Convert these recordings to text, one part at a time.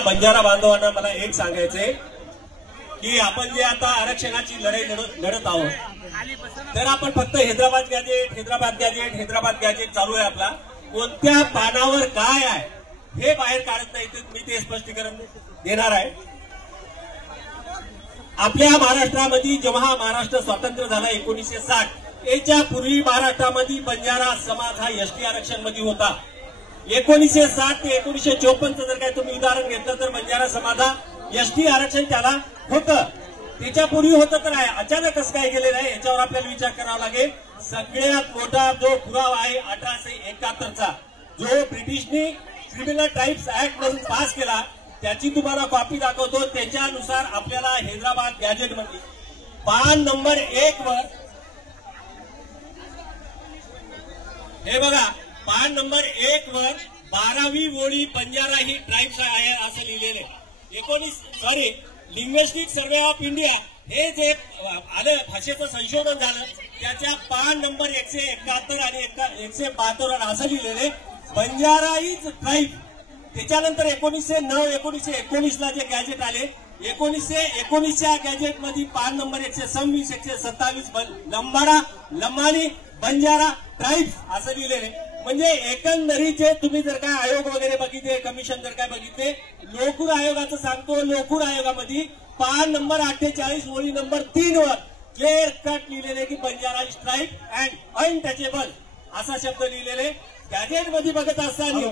बंजारा बांधवांना मला एक सांगायचंय की आपण जे आता आरक्षणाची लढाई लढत आहोत तर आपण फक्त हैदराबाद गॅजेट चालू आहे आपला. कोणत्या पानावर काय आहे हे बाहेर काढत नाही, मी ते स्पष्टीकरण देणार आहे. आपल्या महाराष्ट्रामध्ये जेव्हा महाराष्ट्र स्वतंत्र झाला 1960 याच्या पूर्वी महाराष्ट्रामध्ये बंजारा समाज हा एसटी आरक्षण मध्ये होता. 1960 ते 1954 जर काय तुम्ही उदाहरण घेतलं तर बंजारा समाज हा एसटी आरक्षण त्याला होतं. त्याच्यापूर्वी होतं तर आहे, अचानक कसं काय गेलेलं आहे याच्यावर आपल्याला विचार करावा लागेल. सगळ्यात मोठा जो पुरावा आहे 1871चा जो ब्रिटिशनी क्रिमिनल टाइप्स ऍक्ट म्हणून पास केला त्याची तुम्हाला कॉपी दाखवतो. त्याच्यानुसार आपल्याला हैदराबाद गॅजेट मध्ये पान नंबर 1 वर हे बघा, पान नंबर 1 वर 12वी ओळी बंजारा ही ट्राइब्स आहे असं लिहिलेलं आहे. लिंग्विस्टिक सर्वे ऑफ इंडिया हे जे आलं भाषेचं संशोधन झालं त्याच्या पान नंबर 171 आणि 172 वर असं लिहिलेले बंजारा इज ट्राइब. त्याच्यानंतर 1919 ला जे गॅजेट आले 1919च्या गॅजेट मध्ये पान नंबर 126 127 लंबानी बंजारा ट्राइब्स असं लिहिलेले. म्हणजे एकंदरीचे तुम्ही जर काय आयोग वगैरे बघितले, कमिशन जर काय बघितले, लोकूर आयोगाचं सांगतो, लोकूर आयोगामध्ये पान नंबर 48 ओळी नंबर 3 वर क्लिअर कट लिहिलेले की Banjara is tribe and untouchable असा शब्द लिहिलेले. गॅजेट मध्ये बघत असताना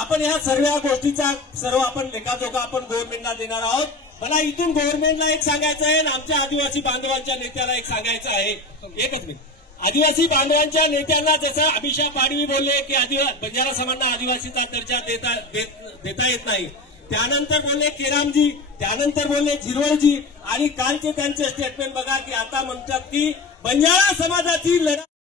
आपण ह्या सर्व गोष्टीचा आपण लेखाजोखा आपण गव्हर्नमेंटला देणार आहोत. मला इथून गव्हर्नमेंटला एक सांगायचं आहे आणि आमच्या आदिवासी बांधवांच्या नेत्याला एक सांगायचं आहे. एकच मिनिट. आदिवासी बांधवांच्या नेत्यांना जसं अभिषेक पाडवी बोलले की बंजारा समाजांना आदिवासीचा दर्जा देता येत नाही, त्यानंतर बोलले केरामजी, त्यानंतर बोलले झिरवळजी आणि कालचे त्यांचे स्टेटमेंट बघा की आता म्हणतात की बंजारा समाजाची लढाई